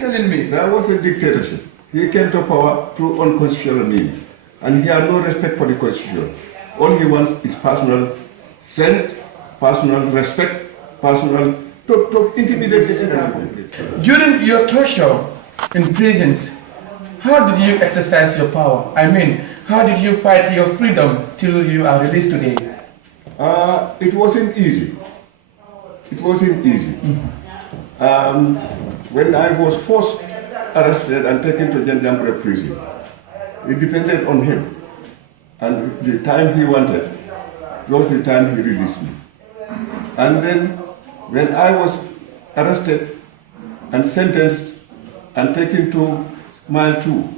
Telling me there was a dictatorship. He came to power through unconstitutional means, and he had no respect for the constitution. All he wants is personal strength, personal respect, personal to intimidate the entire population. during your torture in prisons, how did you exercise your power? I mean, how did you fight your freedom till you are released today? It wasn't easy. It wasn't easy. When I was first arrested and taken to Jammeh prison, it depended on him. And the time he wanted was the time he released me. And then when I was arrested and sentenced and taken to mile 2,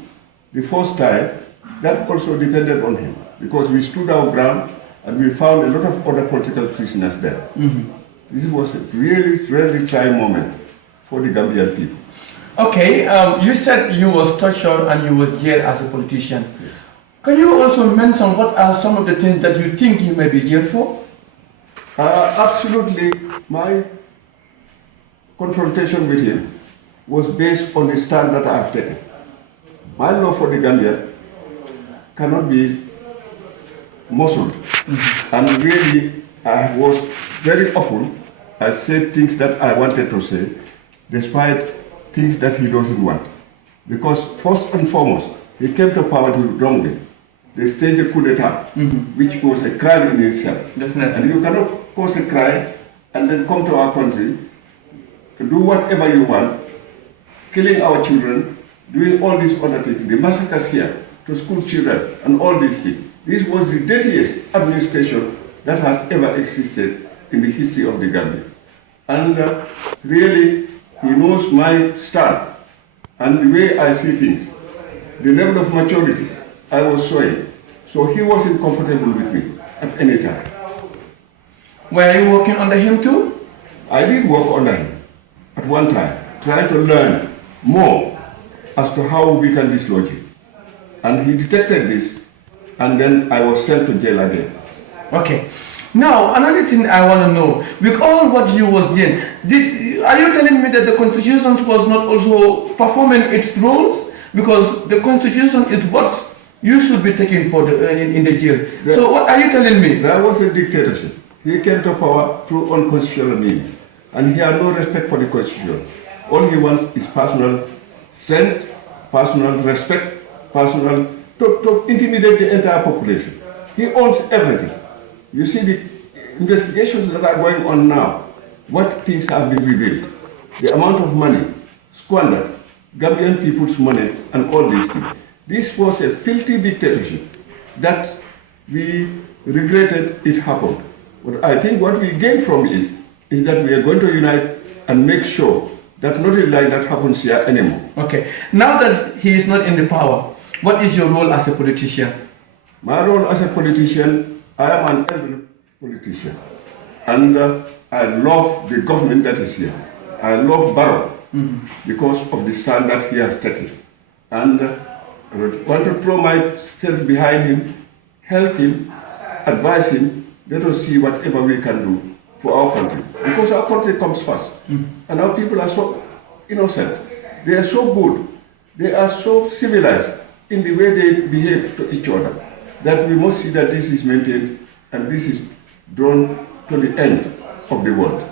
the first time, that also depended on him, because we stood our ground and we found a lot of other political prisoners there. This was a really, really trying moment for the Gambian people. Okay, you said you was tortured and you was jailed as a politician. Yes. Can you also mention what are some of the things that you think you may be jailed for? Absolutely, my confrontation with him was based on the stand that I have taken. My love for the Gambia cannot be muzzled. And really, I was very open. I said things that I wanted to say, despite things that he doesn't want. Because first and foremost, he came to power the wrong way. They staged a coup d'etat, which was a crime in itself. Definitely. And you cannot cause a crime and then come to our country to do whatever you want, killing our children, doing all these other things, the massacres here to school children and all these things. This was the dirtiest administration that has ever existed in the history of the Gambia. And really, he knows my stand and the way I see things, the level of maturity I was showing. So he wasn't comfortable with me at any time. Were you working under him too? I did work under him at one time, trying to learn more as to how we can dislodge him. And he detected this, and then I was sent to jail again. Okay. Now, another thing I want to know, with all what you was doing, are you telling me that the Constitution was not also performing its roles? Because the Constitution is what you should be taking for in the jail. So what are you telling me? There was a dictatorship. He came to power through unconstitutional means, and he had no respect for the Constitution. All he wants is personal strength, personal respect, personal to intimidate the entire population. He owns everything. You see the investigations that are going on now, what things have been revealed, the amount of money squandered, Gambian people's money and all these things. This was a filthy dictatorship that we regretted it happened. But I think what we gain from it is that we are going to unite and make sure that nothing like that happens here anymore. Okay. Now that he is not in the power, what is your role as a politician? My role as a politician, I am an elderly politician. And I love the government that is here. I love Barrow because of the stand that he has taken. And I want to throw myself behind him, help him, advise him, let us see whatever we can do for our country. Because our country comes first. And our people are so innocent. They are so good. They are so civilized in the way they behave to each other that we must see that this is maintained and this is drawn to the end of the world.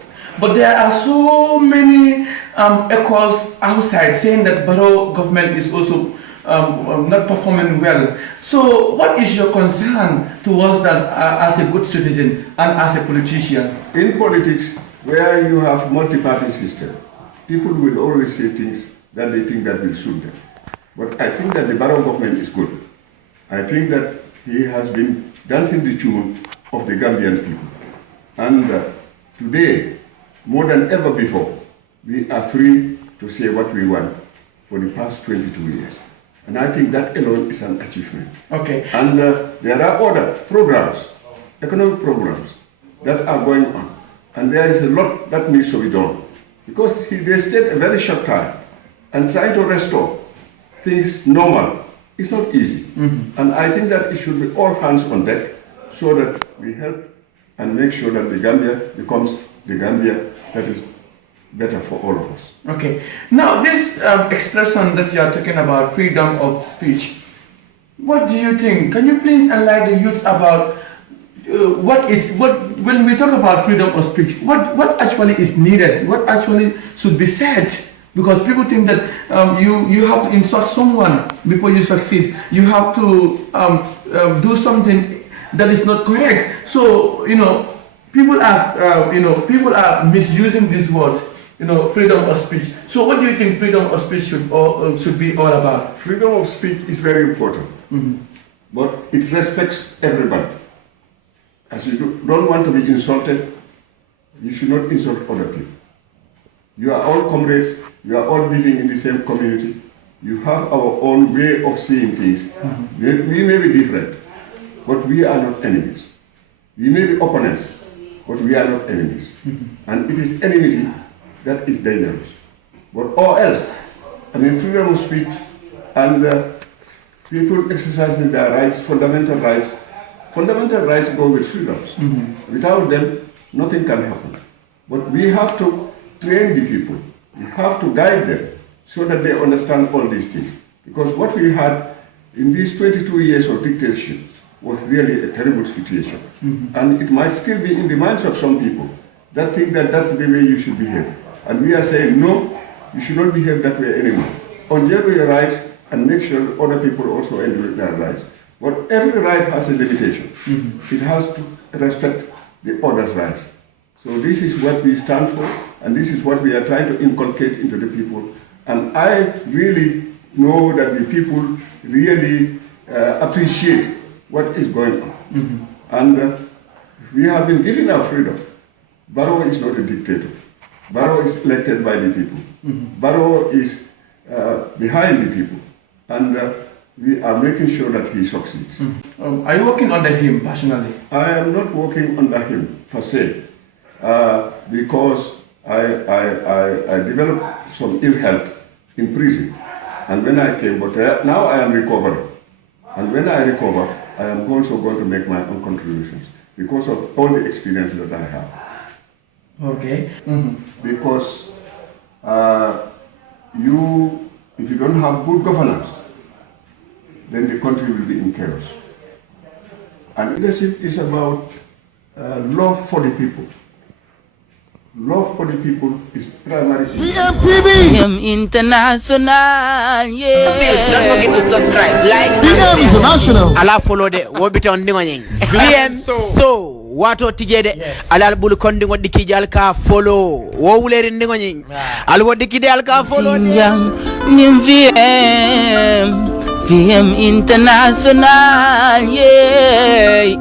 But there are so many echoes outside saying that Barrow government is also not performing well. So what is your concern towards that as a good citizen and as a politician? In politics, where you have multi-party system, people will always say things that they think that will suit them. But I think that the Barrow government is good. I think that he has been dancing the tune of the Gambian people. And today, more than ever before, we are free to say what we want for the past 22 years. And I think that alone is an achievement. Okay. And there are other programs, economic programs, that are going on. And there is a lot that needs to be done. Because they stayed a very short time, and trying to restore things normal is not easy. And I think that it should be all hands on deck so that we help and make sure that the Gambia becomes the Gambia that is better for all of us. Okay. Now, this expression that you are talking about, freedom of speech, what do you think? Can you please enlighten the youths about when we talk about freedom of speech, what actually is needed? What actually should be said? Because people think that you have to insult someone before you succeed. You have to do something that is not correct. So people are misusing this word. Freedom of speech. So what do you think freedom of speech should be all about? Freedom of speech is very important, but it respects everybody. As you don't want to be insulted, you should not insult other people. You are all comrades, you are all living in the same community. You have our own way of seeing things. We may be different, but we are not enemies. We may be opponents, but we are not enemies. And it is enmity that is dangerous. But or else, freedom of speech and people exercising their rights, fundamental rights go with freedoms. Without them, nothing can happen. But we have to train the people. We have to guide them so that they understand all these things. Because what we had in these 22 years of dictatorship was really a terrible situation. And it might still be in the minds of some people that think that that's the way you should behave. And we are saying, no, you should not behave that way anymore. Enjoy your rights and make sure other people also enjoy their rights. But every right has a limitation. It has to respect the other's rights. So this is what we stand for, and this is what we are trying to inculcate into the people. And I really know that the people really appreciate what is going on. And we have been given our freedom. Barrow is not a dictator. Barrow is elected by the people. Barrow is behind the people. And we are making sure that he succeeds. Are you working under him personally? I am not working under him per se, because I developed some ill health in prison, and when I came, but now I am recovering. And when I recover, I am also going to make my own contributions because of all the experience that I have. Okay. Because if you don't have good governance, then the country will be in chaos. And leadership is about love for the people. Love for the people is primary. DM International, yeah. Don't forget to subscribe, like, DM International. Ala follow the wobit on dingonying. DM so wato tijede ala bulu kondi ngodi kijal ka follow wo wuleri dingonying. Al wodi kidal ka follow. Tinjang nim VM International, yeah.